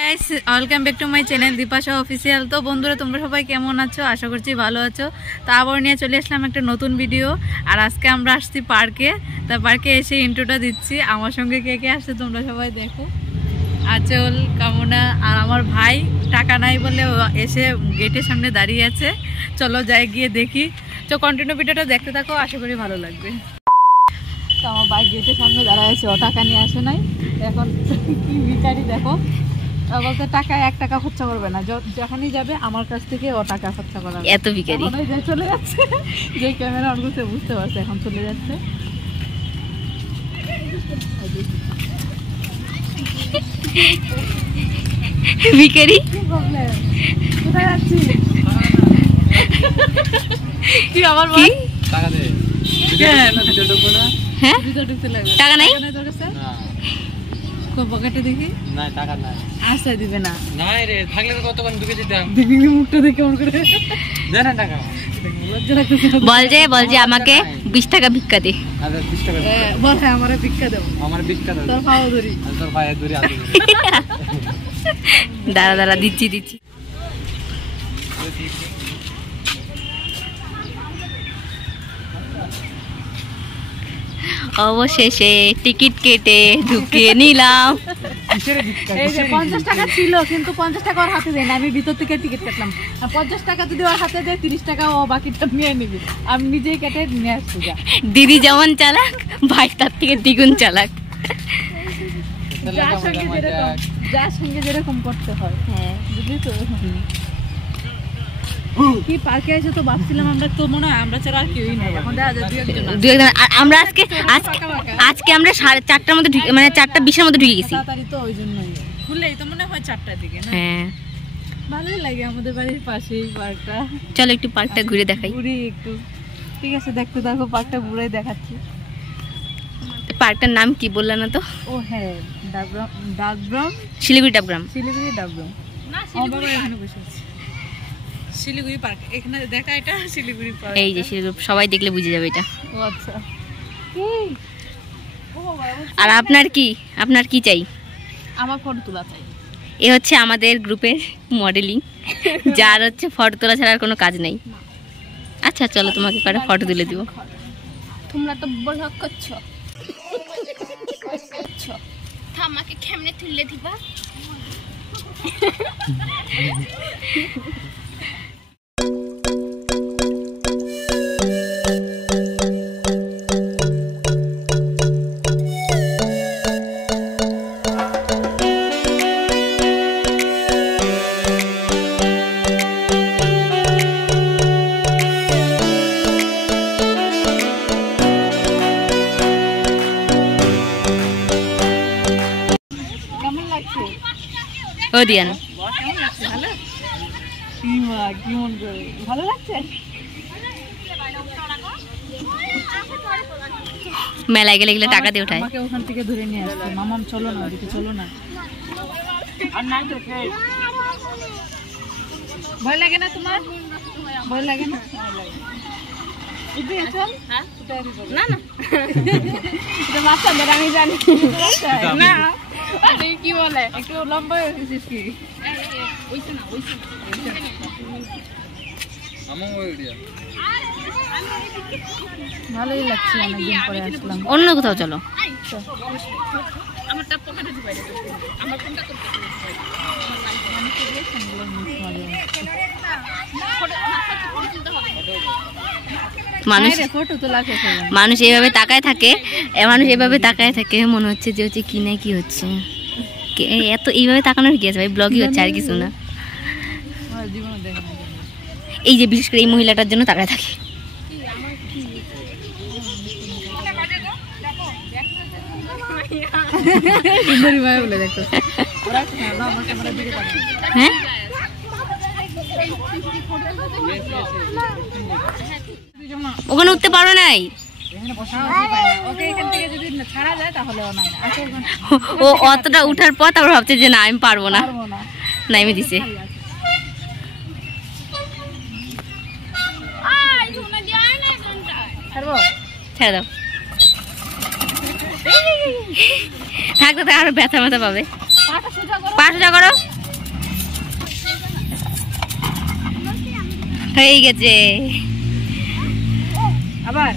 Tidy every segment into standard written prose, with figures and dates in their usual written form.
Welcome back to my channel Dipasha official. তো বন্ধুরা তোমরা সবাই কেমন আছো? আশা করছি ভালো আছো। তো আবার নিয়ে চলে আসলাম একটা নতুন ভিডিও। আর আজকে আমরা আসছি পার্কে। তা পার্কে এসে ইন্ট্রোটা দিচ্ছি। আমার সঙ্গে কে কে আসছে তোমরা সবাই দেখো। আচল, কামনা আর আমার ভাই টাকা নাই বলে এসে গেটের সামনে দাঁড়িয়ে আছে। চলো যাই গিয়ে দেখি। তো কন্টিনিউ ভিডিওটা দেখতে থাকো, আশা করি ভালো লাগবে। তো আমার ভাই গেটের সামনে দাঁড়ায় আছে, ও টাকা নিয়ে আসে নাই। এখন কি ভিখারি দেখো, বলতে টাকা 1 টাকা খরচা করবে না, যখনই যাবে আমার কাছ থেকে ও টাকা খরচা করাবে। এত ভিখারি চলে যাচ্ছে, যে ক্যামেরা অন করতে বুঝতে পারছে এখন চলে যাচ্ছে। ভিখারি কি প্রবলেম, কোথায় যাচ্ছিস? তুই আমার ভাই টাকা দে। ভিডিও ঢুকবো না। হ্যাঁ ভিডিও ঢুকতে লাগবে, টাকা নাই তোর কাছে? না পকেটে দেখি না, টাকা নাই। আচ্ছা দিবে না? নাই রে, থাকলে তো কতক্ষণ ঢুকে দিতাম। দেখি মুখটা দেখে কেমন করে দে না টাকা। বল যে আমাকে 20 টাকা ভিক্ষা দে। আরে 20 টাকা বল। হ্যাঁ আমারে ভিক্ষা দাও, আমার ভিক্ষা দাও। তোর পাও ধরি, তোর পায়ে ধরি। দাঁড়া দিচ্ছি। অবশেষে টিকিট কেটে ঢুকিয়ে নিলাম। এই যে 50 টাকা ছিল, কিন্তু 50 টাকা ওর হাতে দেয় না, আমি ভিতর থেকে টিকিট কাটলাম। 50 টাকা যদি ওর হাতে দেয়, 30 টাকা ও বাকিটা নিয়ে নিবি। আমি নিজেই কেটে নিয়ে আসছি। দিদি যেমন চালাক, ভাই তার থেকে দ্বিগুণ চালাক। যার সঙ্গে যেরকম করতে হয়। হ্যাঁ বুঝলি তো। কি পার্কে এসে তো ভাবছিলাম আমরা, তো মনে হয় আমরা ছাড়া আর কেউই নেই। এখন দেখা যায় দুই একজন। আমরা আজকে আমরা 4:30টার মধ্যে, মানে 4:20-এর মধ্যে ঢুকে গেছি। তাড়াতাড়ি তো ওই জন্যই খুললেই তো মনে হয় 4টার দিকে না? হ্যাঁ ভালোই লাগে, আমাদের বাড়ির পাশেই পার্কটা। চলো একটু পার্কটা ঘুরে দেখাই। ঘুরি একটু, ঠিক আছে? দেখতে থাকো, পার্কটা ঘুরে দেখাচ্ছি। পার্কটার নাম কি বললা না তো? ও হ্যাঁ, ডাবগ্রাম, শিলিগুড়ি ডাবগ্রাম। না শিলিগুড়ি এখানে বসে আছে, শিলিগুড়ি পার্ক। এখানে দেখা, এটা শিলিগুড়ি পার্ক। এই যে শিলিগুড়ি, সবাই দেখলে বুঝে যাবে এটা। ও আচ্ছা। আর আপনার কি চাই? আমার ফটো তোলা চাই। এ হচ্ছে আমাদের গ্রুপের মডেলিং, যার হচ্ছে ফটো তোলা ছাড়া আর কোনো কাজ নাই। আচ্ছা চলো তোমাকে কটা ফটো তুলে দিব। তোমরা তো ব্লগ করছো, আমাকে কেমনে তুলে দিবা? ভালো লাগছে। মেলায় গেলে টাকা দিয়ে উঠায়। আমাকে ওখান থেকে ধরে নিয়ে আসছে। মামাম চলো না, ওদিকে চলো না। আর নাই তো ভয় লাগে না তোমার? ভয় লাগে না? না এটা মাথা ধরে আমি জানি না। আরে কি বলে, একটু লম্বা হয়েছিস কি? ভালোই লাগছে, অনেকদিন পরে আসলাম। অন্য কোথাও চলো। মানুষ এইভাবে তাকায় থাকে, মনে হচ্ছে যে হচ্ছে কি না কি হচ্ছে। এত এইভাবে তাকানোর কি আছে ভাই? ব্লগই হচ্ছে, আর কিছু না। এই যে বিশেষ করে এই মহিলাটার জন্য তাকায় থাকে। হ্যাঁ ওখানে উঠতে পারো নাই? ও অতটা উঠার পর তারপর ভাবছে যে না আমি পারবো না, নাইমে দিছে। ছেড়ে দাও। থাকতে আরো ব্যথা পাবে। পা সোজা করো। হয়ে গেছে আবার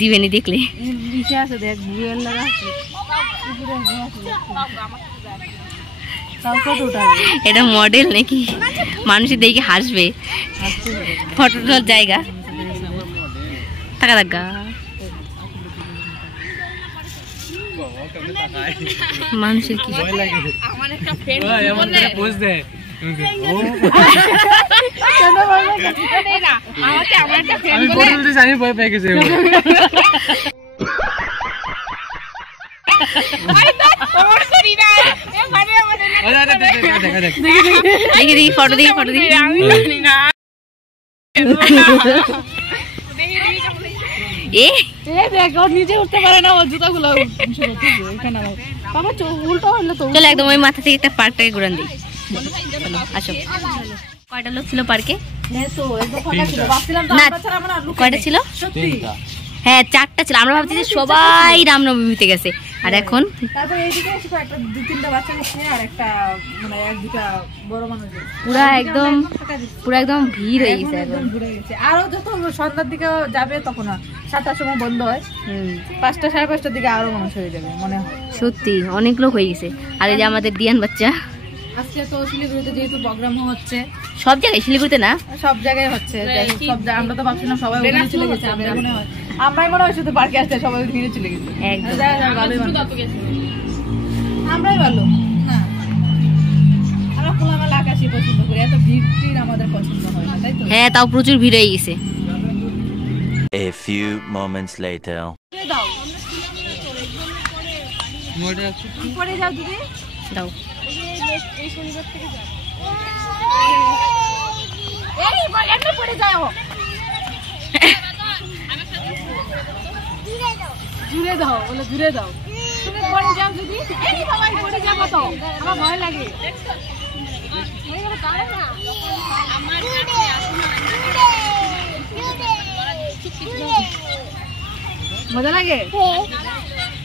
দিবেনি দেখলে এটা মডেল নাকি মানুষ দেখে হাসবে ফটো তোলার জায়গা টাকা টাকা মানুষের কি দেখি ফটো দেখি ফটো দেখি নিজে উঠতে পারে না ওর জুতা গুলো উল্টো হলো তো চলো একদম ওই মাথা থেকে একটা পার্কটাকে ঘুরান দিই আসো কয়টা লোক ছিল পার্কে কয়টা ছিল হ্যাঁ 4টা ছিল আমরা ভাবছি যে সবাই রামনবমীতে গেছে আর এখন পুরো একদম ভিড় হয়ে গেছে আরো যখন সন্ধ্যার দিকে যাবে তখন 7টার সময় বন্ধ হয় 5টা 5:30টার দিকে আরো মানুষ হয়ে যাবে মনে হয় সত্যি অনেক লোক হয়ে গেছে আর এই যে আমাদের দিয়ান বাচ্চা আজকে তো শিলিগুড়িতে যেহেতু প্রোগ্রাম হচ্ছে সব জায়গায় শিলিগুড়িতে না সব জায়গায় হচ্ছে আমরা তো ভাবছিলাম সবাই ওখানে চলে গেছে আমরাই মনে হয় শুধু পার্কে আসতে সবাই ওখানে চলে গেছে আমরাই ভালো না আমরা খোলামেলা আকাশই পছন্দ করি এত ভিড় আমাদের পছন্দ হয় না তাই তো হ্যাঁ তাও প্রচুর ভিড় হয়ে গেছে A few moments later পরে যাও দিদি দাও এই শনিবার থেকে যাও এই এমনি পড়ে যাও দূরে দাও বলে দূরে দাও তুমি পড়ে যাও যদি এই সবাই পড়ে যাবো তো আমার ভয় লাগে মজা লাগে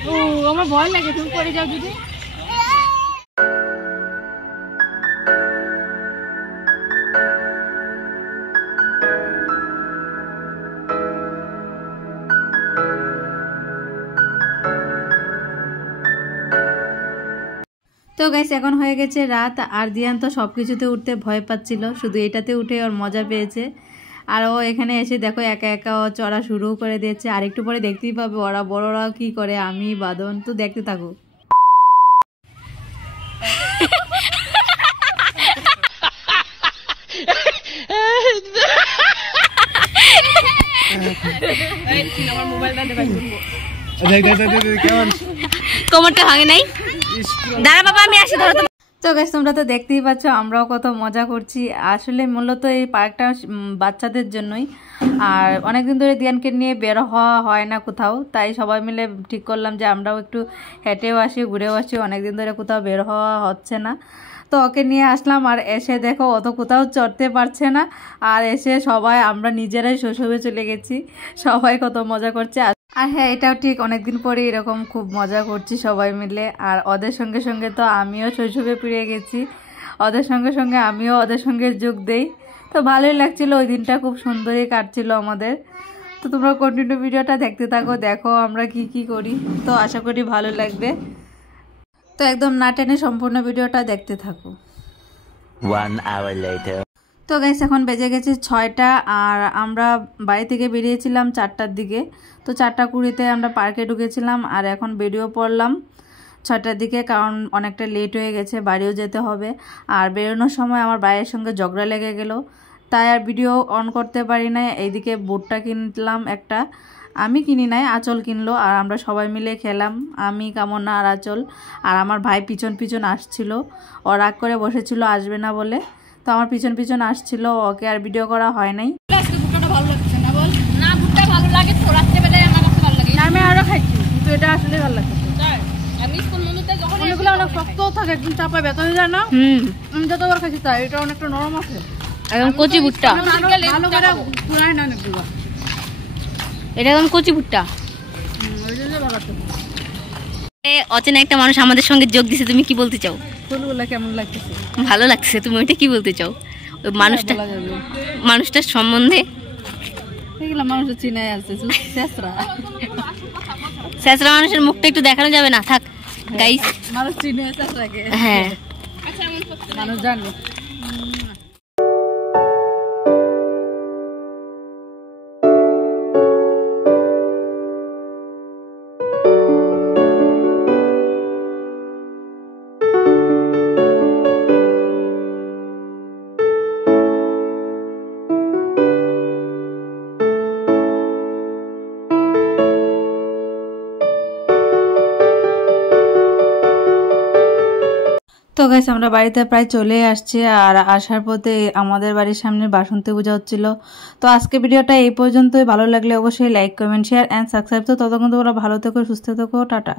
ও আমার ভয় লাগে তুমি পড়ে যাও যদি তো গাইস এখন হয়ে গেছে রাত আর দিয়ান তো সব কিছুতে উঠতে ভয় পাচ্ছিল শুধু এটাতে উঠে ওর মজা পেয়েছে আর ও এখানে এসে দেখো একা একা ও চড়া শুরু করে দিয়েছে আর একটু পরে দেখতেই পাবে ওরা বড়রাও কি করে আমি বাদন তো দেখতে থাকো কোমরটা ভাঙে নাই দাঁড়া বাবা আমি আসি ধরো তো গাইস তোমরা তো দেখতেই পাচ্ছ আমরাও কত মজা করছি আসলে মূলত এই পার্কটা বাচ্চাদের জন্যই আর অনেকদিন ধরে দিয়ানকে নিয়ে বের হওয়া হয় না কোথাও তাই সবাই মিলে ঠিক করলাম যে আমরাও একটু হেঁটেও আসি ঘুরেও আসি অনেকদিন ধরে কোথাও বের হওয়া হচ্ছে না তো ওকে নিয়ে আসলাম আর এসে দেখো অত কোথাও চড়তে পারছে না আর এসে সবাই আমরা নিজেরাই শৈশবে চলে গেছি সবাই কত মজা করছে আর হ্যাঁ এটাও ঠিক অনেকদিন পরে এরকম খুব মজা করছি সবাই মিলে আর ওদের সঙ্গে সঙ্গে তো আমিও শৈশবে ফিরে গেছি ওদের সঙ্গে সঙ্গে আমিও ওদের সঙ্গে যোগ দেই তো ভালোই লাগছিল ওই দিনটা খুব সুন্দরই কাটছিল আমাদের তো তোমরা কন্টিনিউ ভিডিওটা দেখতে থাকো দেখো আমরা কি কি করি তো আশা করি ভালো লাগবে তো একদম না টেনে সম্পূর্ণ ভিডিওটা দেখতে থাকো 1 hour later তো গাইস এখন বেজে গেছে 6টা আর আমরা বাড়ি থেকে বেরিয়েছিলাম 4টার দিকে তো 4:20-তে আমরা পার্কে ঢুকেছিলাম আর এখন বেরিয়ে পড়লাম 6টার দিকে কারণ অনেকটা লেট হয়ে গেছে বাড়িও যেতে হবে আর বেরোনোর সময় আমার ভাইয়ের সঙ্গে ঝগড়া লেগে গেল তাই আর ভিডিও অন করতে পারি না এইদিকে বোর্ডটা কিনলাম একটা আমি কিনি নাই আঁচল কিনলো আর আমরা সবাই মিলে খেলাম আমি কামনা আর আঁচল আর আমার ভাই পিছন পিছন আসছিল ও রাগ করে বসেছিল আসবে না বলে তো আমার পিছন পিছন আসছিল ওকে আর ভিডিও করা হয় নাই ভালো লাগছে না বল না ভুট্টা ভালো লাগে তো রাতে বেলায় আমার কাছে ভালো লাগে আমি আরো খাইছি কিন্তু এটা আসলে ভালো লাগছে আমি স্কুল মনুতে যখন এগুলো অনেক শক্ত থাকে একদম চাপা ব্যথা হয়ে যায় না আমি যতবার খাইছি তাই এটা অনেকটা নরম আছে একদম কচি ভুট্টা ভালো করে পুরাই না নাকি এটা একদম কচি ভুট্টা ওই জন্য ভালো লাগছে অচেনা একটা মানুষ আমাদের সঙ্গে যোগ দিছে, তুমি কি বলতে চাও? ফুলগুলো কেমন লাগতেছে? ভালো লাগছে। তুমি ওইটা কি বলতে চাও ওই মানুষটার সম্বন্ধে? এগুলো মানুষ চিনাই আছে, শেষরা মানুষের মুখটা একটু দেখানো যাবে না? থাক গাইস, মানুষ চিনে শেষরাকে। হ্যাঁ মানুষ জানে। তো গাইস আমরা বাড়িতে প্রায় চলে আসছি, আর আসার পথে আমাদের বাড়ির সামনে বাসন্তী পূজা হচ্ছিল। তো আজকে ভিডিওটা এই পর্যন্তই। ভালো লাগলে অবশ্যই like, comment, share and subscribe. তো ততক্ষণ তোমরা ভালো থেকো, সুস্থ থেকো, টাটা।